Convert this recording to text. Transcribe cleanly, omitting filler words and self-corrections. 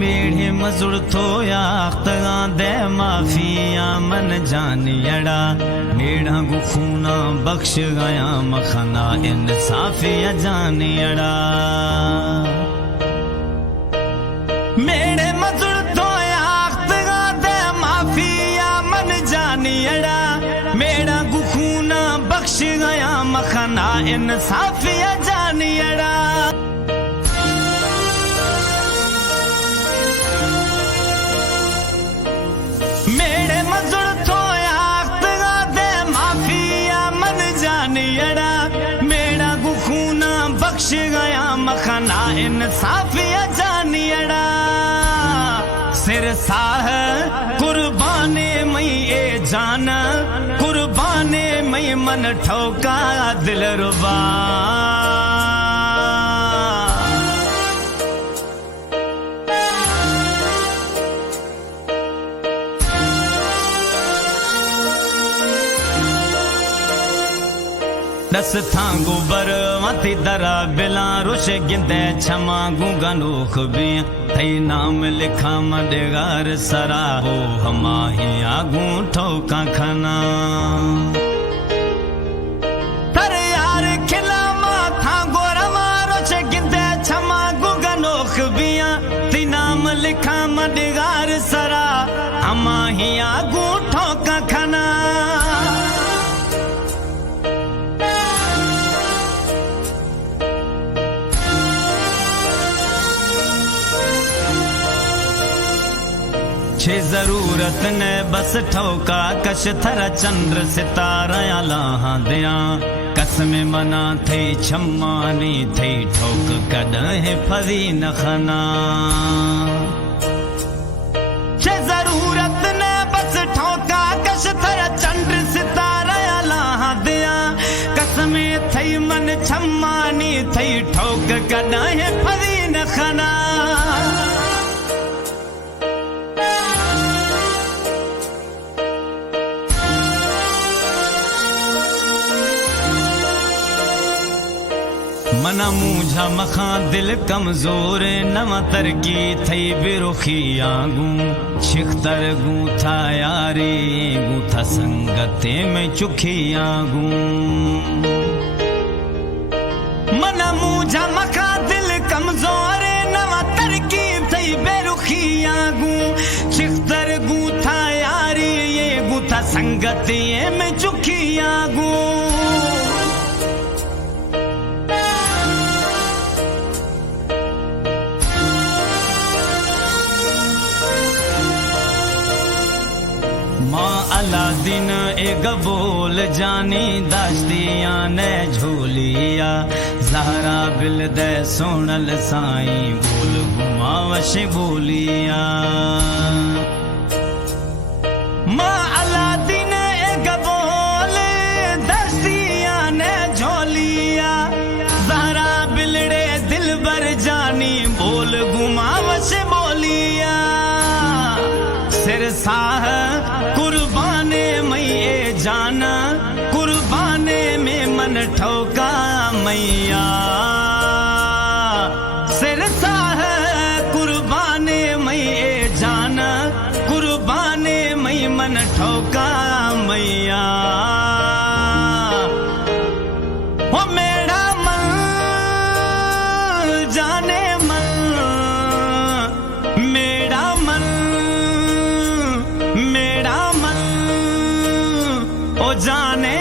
मेढ़े मजुड़ थोया अख्तगा दे माफिया मन जानियड़ा मेढ़ा गुखूना बख्श गया मखना इंसाफिया जानियड़ा मेढ़े मजुड़ थोया अख्तगा दे माफिया मन जानियड़ा मेढ़ा गुखूना बख्श गया मखना इंसाफिया जानियड़ा मेरे मजुड़ थोया अख्तगा दे माफिया मन जानियड़ा मेरा गुखूना बख्श गया मखना इंसाफिया जानियड़ा सिर साह कुर्बाने मई ए जान कुर्बाने मई मन ठोका दिल रुबा दस थांगू बर मथी दरा बिला रुश गिंदे छमा गूंगा नोख भी थई नाम लिखा मडेगार सरा हो हमा ही आगू ठोका खना तर यार खिला मा थांगो रमा रुश गिंदे छमा गूंगा नोख भी थई नाम लिखा मडेगार सरा हमा ही आगू ठोका खना छे जरूरत ने बस ठोका कश थर चंद्र सितारा लाहा दिया कसम मना थी छम्मानी थी ठोक कदे फरी न खना छे जरूरत ने बस ठोका कश थर चंद्र सितारा लाहा दिया कसम थी मन छम्मानी थी ठोक कदे फरी न खना मना मूझा मखा दिल कमजोर नवा तरकी थई बिरुखी आगू शिख्तर गू था यारी गू था संगते में चुखी आगू मना मूझा मखा दिल कमजोर नवा तरकी थई बिरुखी आगू शिख्तर गू था यारी ये गू था संगते में चुखी आगू माँ अलादीन एक बोल जानी दाश्तिया ने झोलिया ज़हरा बिल दे सोनल साईं बोल घुमावश बोलिया माँ अलादीन एक बोल दाश्तिया ने झोलिया ज़हरा बिलड़े दिल बर जानी बोल घुमावश बोलिया सिर साह कुर्बाने मई ए जाना कुर्बाने में मन ठोका मैया सिर साह कुर्बाने मई ए जाना कुर्बाने मई मन ठोका मैया ओ मेरा मन जाने मन मेरा मन मेरा मन ओ जाने